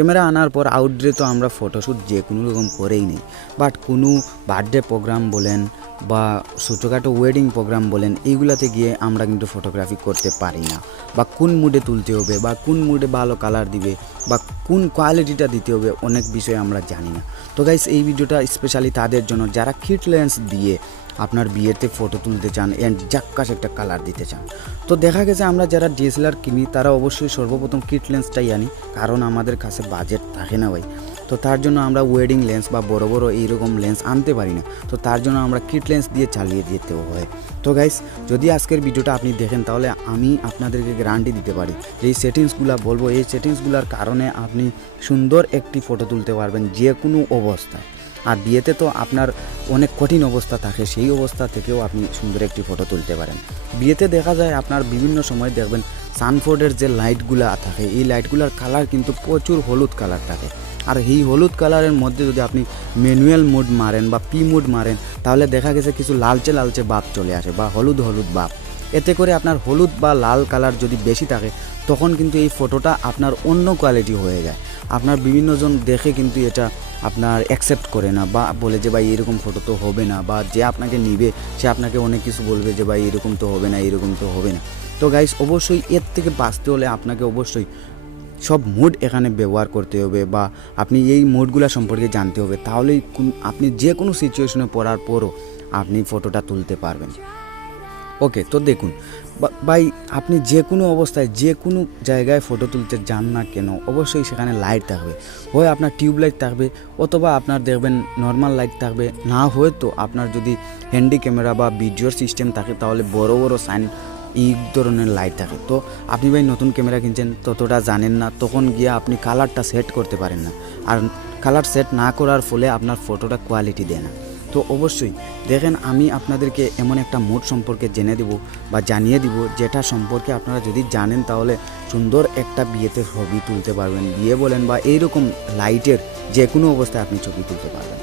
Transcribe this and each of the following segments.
Camera আনার পর আউটডোরে তো আমরা ফটোশ্যুট যে কোনো রকম করেই নেই, বাট কোনো বার্থডে প্রোগ্রাম বলেন বা ছোটোখাটো ওয়েডিং প্রোগ্রাম বলেন, এইগুলাতে গিয়ে আমরা কিন্তু ফটোগ্রাফি করতে পারি না, বা কোন মুডে তুলতে হবে বা কোন মুডে ভালো কালার দিবে বা কোন কোয়ালিটিটা দিতে হবে অনেক বিষয় আমরা জানি না। তো গাইস এই ভিডিওটা স্পেশালি তাদের জন্য যারা কিট লেন্স দিয়ে আপনার বিয়েতে ফটো তুলতে চান অ্যান্ড জাক্কাস একটা কালার দিতে চান। তো দেখা গেছে আমরা যারা ডিএসএলআর কিনি তারা অবশ্যই সর্বপ্রথম কিট লেন্সটাই আনি, কারণ আমাদের কাছে বাজেট থাকে না ভাই। তো তার জন্য আমরা ওয়েডিং লেন্স বা বড় বড় এইরকম লেন্স আনতে পারি না, তো তার জন্য আমরা কিট লেন্স দিয়ে চালিয়ে দিতে হয়। তো গাইস যদি আজকের ভিডিওটা আপনি দেখেন তাহলে আমি আপনাদেরকে গ্যারান্টি দিতে পারি যে এই সেটিংসগুলো বলবো, এই সেটিংসগুলোর কারণে আপনি সুন্দর একটি ফটো তুলতে পারবেন যে কোনো অবস্থায়। আর বিয়েতে তো আপনার অনেক কঠিন অবস্থা থাকে, সেই অবস্থা থেকেও আপনি সুন্দর একটি ফটো তুলতে পারেন। বিয়েতে দেখা যায় আপনার বিভিন্ন সময় দেখবেন সানফোর্ডের যে লাইটগুলো থাকে এই লাইটগুলোর কালার কিন্তু প্রচুর হলুদ কালার থাকে, আর এই হলুদ কালারের মধ্যে যদি আপনি ম্যানুয়াল মোড মারেন বা পি মোড মারেন তাহলে দেখা গেছে কিছু লালচে লালচে ভাব চলে আসে বা হলুদ হলুদ ভাব। এতে করে আপনার হলুদ বা লাল কালার যদি বেশি থাকে তখন কিন্তু এই ফটোটা আপনার অন্য কোয়ালিটি হয়ে যায়। আপনার বিভিন্নজন দেখে কিন্তু এটা আপনার অ্যাকসেপ্ট করে না বা বলে যে ভাই এরকম ফটো তো হবে না, বা যে আপনাকে নিবে সে আপনাকে অনেক কিছু বলবে যে ভাই এরকম তো হবে না, এরকম তো হবে না। তো গাইস অবশ্যই এর থেকে বাঁচতে হলে আপনাকে অবশ্যই সব মোড এখানে ব্যবহার করতে হবে বা আপনি এই মোডগুলো সম্পর্কে জানতে হবে, তাহলেই আপনি যে কোনো সিচুয়েশনে পড়ার পরও আপনি ফটোটা তুলতে পারবেন। ওকে, তো দেখুন ভাই আপনি যে কোনো অবস্থায় যে কোনো জায়গায় ফটো তুলতে যান না কেন অবশ্যই সেখানে লাইট থাকবে, হয় আপনার টিউব লাইট থাকবে অথবা আপনার দেখবেন নর্মাল লাইট থাকবে, না হয়তো আপনার যদি হ্যান্ডি ক্যামেরা বা ভিডিওর সিস্টেম থাকে তাহলে বড় বড় সাইন এই ধরনের লাইট থাকে। তো আপনি ভাই নতুন ক্যামেরা কিনছেন ততটা জানেন না, তখন গিয়ে আপনি কালারটা সেট করতে পারেন না, আর কালার সেট না করার ফলে আপনার ফটোটা কোয়ালিটি দেয় না। তো অবশ্যই দেখেন আমি আপনাদেরকে এমন একটা মোড সম্পর্কে জেনে দেব বা জানিয়ে দিব যেটা সম্পর্কে আপনারা যদি জানেন তাহলে সুন্দর একটা বিয়েতে ছবি তুলতে পারবেন, বিয়ে বলেন বা এইরকম লাইটের যে কোনো অবস্থায় আপনি ছবি তুলতে পারবেন।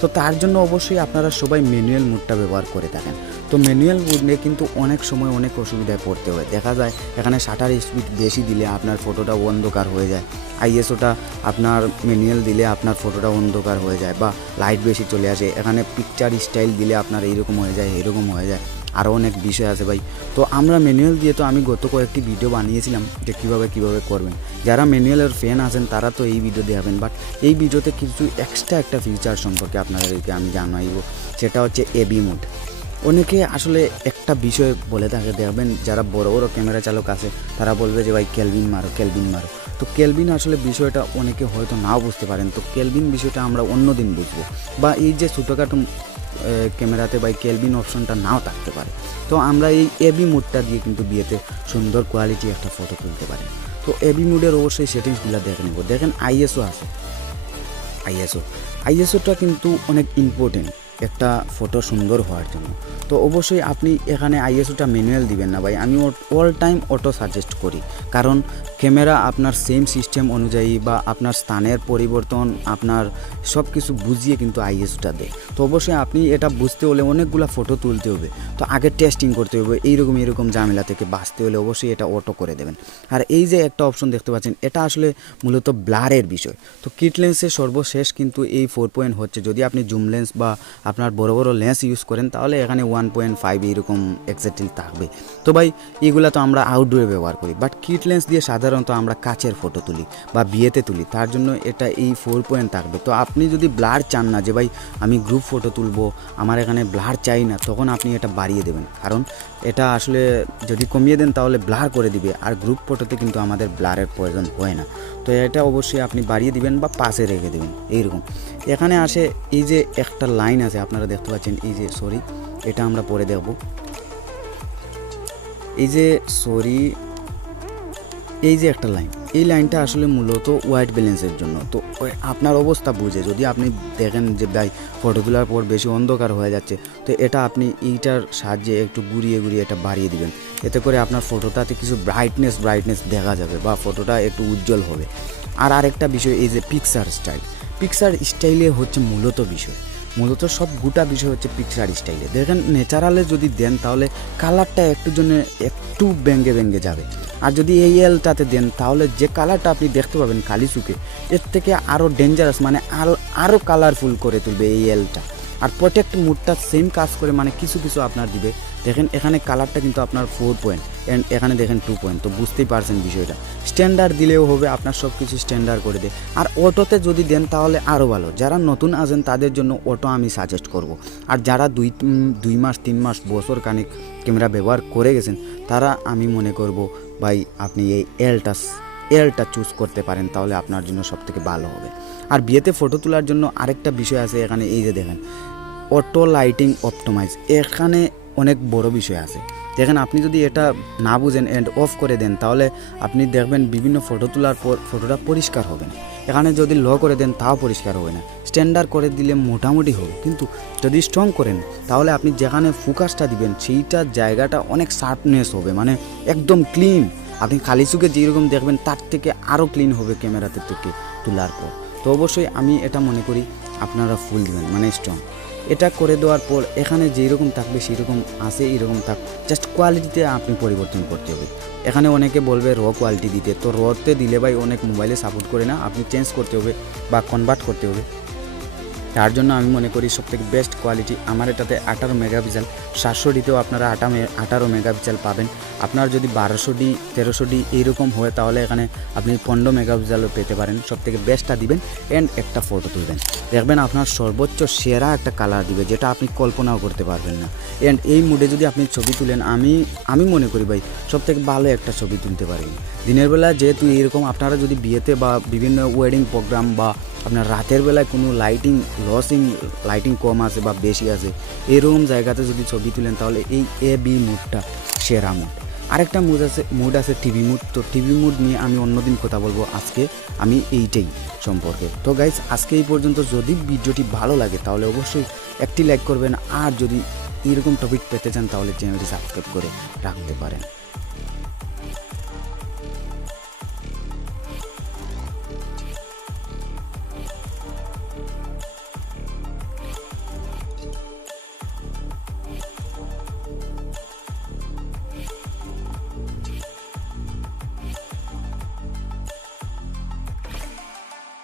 তো তার জন্য অবশ্যই আপনারা সবাই ম্যানুয়াল মোডটা ব্যবহার করে থাকেন। তো ম্যানুয়াল মোডে কিন্তু অনেক সময় অনেক অসুবিধায় পড়তে হয়, দেখা যায় এখানে শাটার স্পিড বেশি দিলে আপনার ফটোটা অন্ধকার হয়ে যায়, আইএসওটা আপনার ম্যানুয়াল দিলে আপনার ফটোটা অন্ধকার হয়ে যায় বা লাইট বেশি চলে আসে, এখানে পিকচার স্টাইল দিলে আপনার এইরকম হয়ে যায় এরকম হয়ে যায়, আরও অনেক বিষয় আছে ভাই। তো আমরা ম্যানুয়াল দিয়ে তো আমি গত কয়েকটি ভিডিও বানিয়েছিলাম যে কীভাবে করবেন। যারা ম্যানুয়ালের ফ্যান আছেন তারা তো এই ভিডিও দেখাবেন, বাট এই ভিডিওতে কিছু এক্সট্রা একটা ফিচার সম্পর্কে আপনাদেরকে আমি জানাইব, সেটা হচ্ছে এবি মোড। অনেকে আসলে একটা বিষয় বলে থাকে, দেখবেন যারা বড় বড় ক্যামেরা চালক আছে তারা বলবে যে ভাই কেলভিন মারো কেলভিন মারো। তো কেলভিন আসলে বিষয়টা অনেকে হয়তো নাও বুঝতে পারেন, তো কেলভিন বিষয়টা আমরা অন্য দিন বুঝবো, বা এই যে ছোটোখাটো ক্যামেরাতে বা কেলভিন অপশনটা নাও থাকতে পারে। তো আমরা এই এবি মোডটা দিয়ে কিন্তু বিয়েতে সুন্দর কোয়ালিটি একটা ফটো তুলতে পারি। তো এবি মোডের অবশ্যই সেটিংসগুলো দেখে নেব। দেখেন আইএসও আছে, আইএসওটা কিন্তু অনেক ইম্পর্টেন্ট একটা ফটো সুন্দর হওয়ার জন্য। তো অবশ্যই আপনি এখানে আইএসওটা ম্যানুয়াল দিবেন না ভাই, আমি অল টাইম অটো সাজেস্ট করি, কারণ ক্যামেরা আপনার সেম সিস্টেম অনুযায়ী বা আপনার স্থানের পরিবর্তন আপনার সব কিছু বুঝিয়ে কিন্তু আইএসওটা দেয়। তো অবশ্যই আপনি এটা বুঝতে হলে অনেকগুলো ফটো তুলতে হবে, তো আগে টেস্টিং করতে হবে, এইরকম ঝামেলা থেকে বাঁচতে হলে অবশ্যই এটা অটো করে দেবেন। আর এই যে একটা অপশন দেখতে পাচ্ছেন এটা আসলে মূলত ব্লারের বিষয়। তো কিট লেন্সের সর্বশেষ কিন্তু এই 4 হচ্ছে, যদি আপনি জুম লেন্স বা আপনার বড় বড় লেন্স ইউজ করেন তাহলে এখানে 1.5 এইরকম এক্স্যাক্টলি থাকবে। তো ভাই এগুলো তো আমরা আউটডোরে ব্যবহার করি, বাট কিট লেন্স দিয়ে সাধারণত আমরা কাচের ফটো তুলি বা বিয়েতে তুলি, তার জন্য এটা এই 4 থাকবে। তো আপনি যদি ব্লার চান না যে ভাই আমি গ্রুপ ফটো তুলবো আমার এখানে ব্লার চাই না, তখন আপনি এটা বাড়িয়ে দেবেন, কারণ এটা আসলে যদি কমিয়ে দেন তাহলে ব্লার করে দিবে, আর গ্রুপ ফটোতে কিন্তু আমাদের ব্লারের প্রয়োজন হয় না। তো এটা অবশ্যই আপনি বাড়িয়ে দিবেন বা পাশে রেখে দেবেন এইরকম। এখানে আসে এই যে একটা লাইন আছে আপনারা দেখতে পাচ্ছেন, এই যে সরি এটা আমরা পরে দেখব, এই যে এই যে একটা লাইন, এই লাইনটা আসলে মূলত হোয়াইট ব্যালেন্সের জন্য। তো আপনার অবস্থা বুঝে যদি আপনি দেখেন যে ভাই ফটো তোলার পর বেশি অন্ধকার হয়ে যাচ্ছে, তো এটা আপনি এইটার সাহায্যে একটু ঘুরিয়ে এটা বাড়িয়ে দিবেন, এতে করে আপনার ফটোটাতে কিছু ব্রাইটনেস দেখা যাবে বা ফটোটা একটু উজ্জ্বল হবে। আর আরেকটা বিষয় এই যে পিকচার স্টাইলে হচ্ছে মূলত সব গোটা বিষয় হচ্ছে পিকচার স্টাইলে। দেখেন ন্যাচারালে যদি দেন তাহলে কালারটা একটু ব্যঙ্গে যাবে। আর যদি এই এলটাতে দেন তাহলে যে কালারটা আপনি দেখতে পাবেন কালি চুকে, এর থেকে আরও ডেঞ্জারাস, মানে আরও কালারফুল করে তুলবে এই এলটা। আর প্রোটেক্ট মুডটা সেম কাজ করে, মানে কিছু আপনার দিবে। দেখেন এখানে কালারটা কিন্তু আপনার 4 পয়েন্ট অ্যান্ড এখানে দেখেন 2 পয়েন্ট, তো বুঝতেই পারছেন বিষয়টা। স্ট্যান্ডার্ড দিলেও হবে, আপনার সব কিছু স্ট্যান্ডার্ড করে দেয়। আর অটোতে যদি দেন তাহলে আরও ভালো। যারা নতুন আছেন তাদের জন্য অটো আমি সাজেস্ট করব। আর যারা 2 মাস 3 মাস বছর খানিক ক্যামেরা ব্যবহার করে গেছেন, তারা আমি মনে করব ভাই আপনি এই এলটা চুজ করতে পারেন, তাহলে আপনার জন্য সবথেকে ভালো হবে। আর বিয়েতে ফটো তোলার জন্য আরেকটা বিষয় আছে এখানে, এই যে দেখেন অটো লাইটিং অপটোমাইজ, এখানে অনেক বড় বিষয় আছে। দেখেন আপনি যদি এটা না বুঝেন অ্যান্ড অফ করে দেন তাহলে আপনি দেখবেন বিভিন্ন ফটো তোলার পর ফটোটা পরিষ্কার হবে না। এখানে যদি লো করে দেন তাও পরিষ্কার হবে না। স্ট্যান্ডার্ড করে দিলে মোটামুটি হবে, কিন্তু যদি স্ট্রং করেন তাহলে আপনি যেখানে ফোকাসটা দিবেন সেইটা জায়গাটা অনেক শার্পনেস হবে, মানে একদম ক্লিন। আপনি খালি চোখে যেরকম দেখবেন তার থেকে আরও ক্লিন হবে ক্যামেরাতে থেকে তোলার পর। তো অবশ্যই আমি এটা মনে করি আপনারা ফুল দিবেন, মানে স্ট্রং। এটা করে দেওয়ার পর এখানে যেরকম থাকবে সেই রকম আছে, এইরকম থাক, জাস্ট কোয়ালিটিতে আপনি পরিবর্তন করতে হবে। এখানে অনেকে বলবে র কোয়ালিটি দিতে, তো রতে দিলে ভাই অনেক মোবাইলে সাপোর্ট করে না, আপনি চেঞ্জ করতে হবে বা কনভার্ট করতে হবে। তার জন্য আমি মনে করি সবথেকে বেস্ট কোয়ালিটি আমার এটাতে 18 মেগাপিক্সেল। 700ডিতেও আপনারা 18 মেগাপিক্সেল পাবেন। আপনার যদি 1200D 1300D এইরকম হয় তাহলে এখানে আপনি 15 মেগাপিক্সেলও পেতে পারেন। সবথেকে বেস্টটা দিবেন অ্যান্ড একটা ফটো তুলবেন, দেখবেন আপনার সর্বোচ্চ সেরা একটা কালার দিবে যেটা আপনি কল্পনাও করতে পারবেন না। অ্যান্ড এই মুডে যদি আপনি ছবি তুলেন, আমি মনে করি ভাই সবথেকে ভালো একটা ছবি তুলতে পারবেন। দিনের বেলা যেহেতু এইরকম আপনারা যদি বিয়েতে বা বিভিন্ন ওয়েডিং প্রোগ্রাম বা আপনার রাতের বেলায় কোনো লাইটিং কম আছে বা বেশি আছে, এরকম জায়গাতে যদি ছবি তুলেন তাহলে এই বি মুডটা সেরা মুড। আরেকটা মুড আছে টিভি মুড। তো টিভি মুড নিয়ে আমি অন্যদিন কথা বলবো, আজকে আমি এইটাই সম্পর্কে। তো গাইস আজকে এই পর্যন্ত। যদি ভিডিওটি ভালো লাগে তাহলে অবশ্যই একটি লাইক করবেন, আর যদি এরকম টপিক পেতে চান তাহলে চ্যানেলটি সাবস্ক্রাইব করে রাখতে পারেন।